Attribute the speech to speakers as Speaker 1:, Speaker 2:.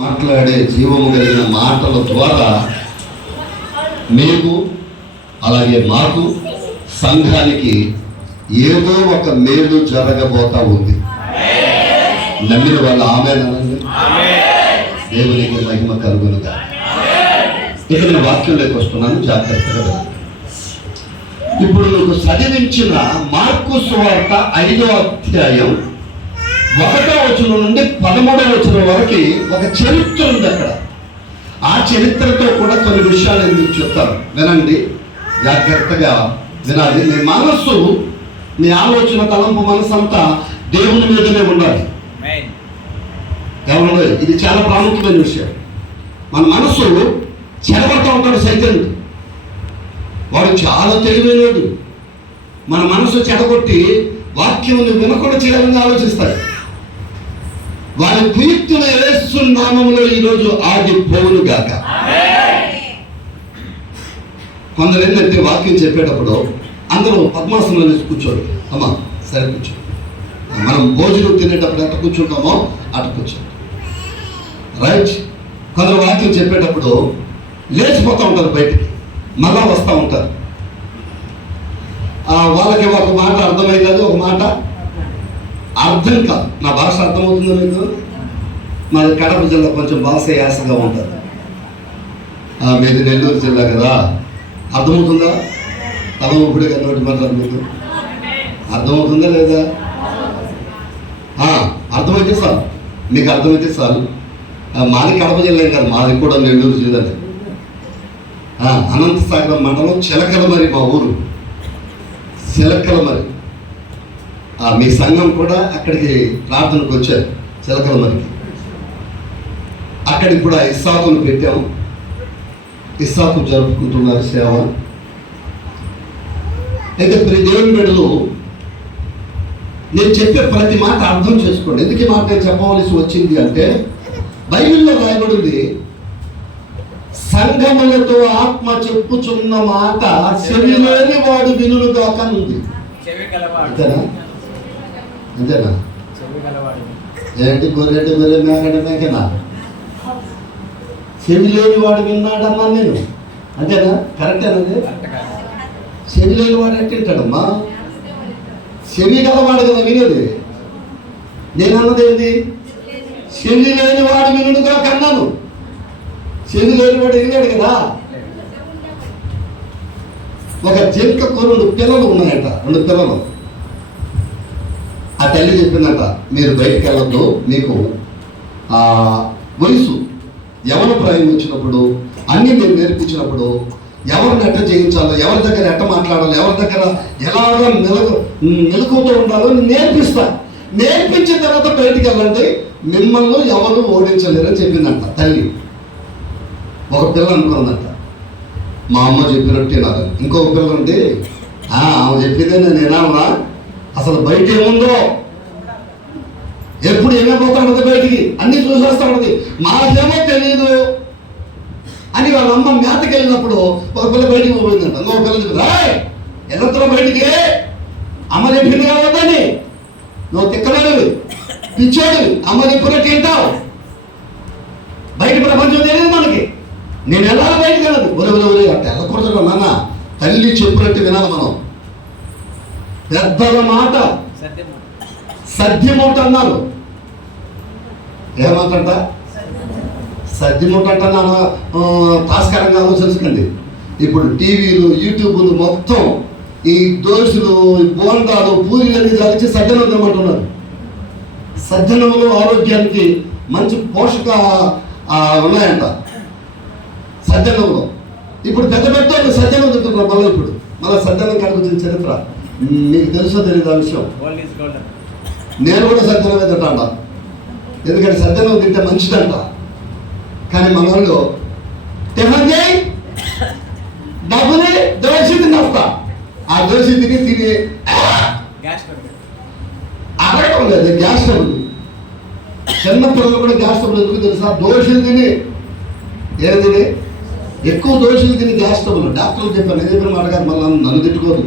Speaker 1: మాట్లాడే జీవము కలిగిన మాటల ద్వారా మీకు అలాగే మాకు సంఘానికి ఏదో ఒక మేలు జరగబోతా ఉంది. నమ్మిన వాళ్ళ ఆమెనండి దేవునికి మహిమ కలుగునుగా. ఇక నేను వాక్యంలోకి వస్తున్నాను జాగ్రత్తగా ఇప్పుడు నువ్వు చదివించిన మార్కు సువార్త ఐదో అధ్యాయం ఒకటో వచనం నుండి పదమూడవ వచనం వరకు ఒక చరిత్ర ఉంది అక్కడ. ఆ చరిత్రతో కూడా కొన్ని విషయాలు మీకు చెప్తాను. వినండి. జాగ్రత్తగా వినాలి. మీ మనస్సు మీ ఆలోచన తలంపు మనసు అంతా దేవుని మీదనే ఉండాలి. ఎవరు ఇది చాలా ప్రాముఖ్యమైన విషయం. మన మనస్సు చెడబడతా ఉంటాడు సైతన్యుడు వాడు చాలా తెలివైనడు. మన మనసు చెడగొట్టి వాక్యమును వినకుండా చేయాలని ఆలోచిస్తాడు. వారి కుయుక్తుల నామంలో నామములో ఈరోజు ఆగిపోవును గాక. కొందరు ఏంటంటే వాక్యం చెప్పేటప్పుడు అందరూ పద్మాసనం వేసి కూర్చోరు. అమ్మా సరే కూర్చో. మనం భోజనం తినేటప్పుడు ఎట్ట కూర్చుంటామో అటు కూర్చోండి రైట్? కొందరు వాక్యం చెప్పేటప్పుడు లేచిపోతూ ఉంటారు బయటికి. మళ్ళా వస్తూ ఉంటారు. వాళ్ళకి ఒక మాట అర్థమైంది ఒక మాట అర్థం కాదు. నా భాష అర్థమవుతుందో మీకు మాది కడప జిల్లా కొంచెం భాష యాసగా ఉంటుంది మీది నెల్లూరు జిల్లా కదా? అర్థమవుతుందా? తల ఊపిడి కదా మాట్లాడు మీకు. అర్థమవుతుందా లేదా? అర్థమైతే సార్ మీకు అర్థమైతే సార్ మాది కడప జిల్లా కాదు మాది కూడా నెల్లూరు జిల్లానే. ఆ, అనంతసాగరం మండలం చిలకలమరి మా ఊరు. చిలకలమరి. మరి మీ సంఘం కూడా అక్కడికి ప్రార్థనకు వచ్చారు చిలకల మరికి. అక్కడికి కూడా ఇస్సాకును పెట్టాము ఇస్సాకు జరుపుకుంటున్నారు సేవ. అయితే ప్రతి దేవుని బిడ్డలు నేను చెప్పే ప్రతి మాట అర్థం చేసుకోండి. ఎందుకు ఈ మాట నేను చెప్పవలసి వచ్చింది అంటే బైబిల్లో రాయబడింది సంఘములతో ఆత్మ చెప్పుచున్న మాట చెవిలోని వాడు వినులు కాక ఉంది అంతేనా? అంతేనా? ఏంటి గొర్రెటి గొర్రె మేకట మేకనా చెవి లేని వాడు విన్నాడన్నా నేను అంతేనా కరెక్టేనండి చెవి లేని వాడు ఎట్టింటాడమ్మా చెవి గలవాడు కదా వినేది. నేను అన్నది ఏంటి చెవి లేని వాడు వినుడుగా కన్నాను. చెవి లేని వాడు విన్నాడు కదా ఒక జింకకు రెండు పిల్లలు ఉన్నాయట రెండు పిల్లలు. ఆ తల్లి చెప్పిందట మీరు బయటికి వెళ్ళొద్దు మీకు ఆ వయసు ఎవరు ప్రాయం వచ్చినప్పుడు అన్నీ మీరు నేర్పించినప్పుడు ఎవరిని ఎట్ట చేయించాలో ఎవరి దగ్గర ఎట్ట మాట్లాడాలో ఎవరి దగ్గర ఎలాగ మెలకు మెలకుతూ ఉండాలో నేను నేర్పిస్తా. నేర్పించిన తర్వాత బయటికి వెళ్ళండి మిమ్మల్ని ఎవరు ఓడించలేరని చెప్పిందంట తల్లి. ఒక పిల్ల అనుకుందంట మా అమ్మ చెప్పినట్టు వినాలి ఇంకొక పిల్ల ఉంటే "ఆ, ఆమె చెప్పిందే నేను వినాలా అసలు బయట ఏముందో ఎప్పుడు ఏమైపోతా ఉన్నది బయటికి? అన్ని చూసేస్తా ఉన్నది మాకేమో తెలియదు అని వాళ్ళ అమ్మ మేతకి వెళ్ళినప్పుడు ఒక పిల్ల బయటికి పోయిందంట. ఇంకో పిల్ల రాయ్ ఎల్లత్తులో బయటికి? అమ్మ చెప్పింది కావద్దని నువ్వు తిక్కలేడు పిచ్చాడు అమ్మ చెప్పినట్టు తింటావు. బయట ప్రపంచం తెలియదు మనకి. నేను వెళ్ళాలి బయటికి వెళ్ళదు ఒరే ఒరే ఒరే అట్ట వెళ్ళకూడదు నాన్న. తల్లి చెప్పినట్టు వినాలి మనం. పెద్దల మాట సద్యమూట అన్నారు. ఏమంటంట సద్యమూట అంటే నాన్న తాస్కరంగా ఆలోచించకండి. ఇప్పుడు టీవీలు యూట్యూబ్లు మొత్తం ఈ దోషులు ఈ బోండాలు పూరీలన్నీ కలిసి సజ్జనం తినమంటున్నారు. సజ్జనంలో ఆరోగ్యానికి మంచి పోషక ఉన్నాయంట. సజ్జనంలో. ఇప్పుడు పెద్ద పెద్ద సజ్జనం తింటున్నారు మళ్ళీ ఇప్పుడు. మళ్ళీ సజ్జనం కనుక చరిత్ర. మీకు తెలుసో తెలియదు ఆ విషయం నేను కూడా సజ్జనమే తింటాను ఎందుకంటే సజ్జనం తింటే మంచిదంట. కానీ మన వాళ్ళు టిఫిన్ చేయి డబ్బుని దోశ తినేస్తా ఆ దోశ తిని తిని అడగడం లేదు గ్యాస్ ట్రబుల్ చిన్న పిల్లలు కూడా గ్యాస్ ట్రబుల్ ఎందుకు తెలుసా? దోశలు తిని. ఏం తిని? ఎక్కువ దోశలు తిని గ్యాస్ ట్రబుల్ డాక్టర్లు చెప్పారు నేను చెప్పిన మాట కాదు మళ్ళీ నన్ను తిట్టుకోదు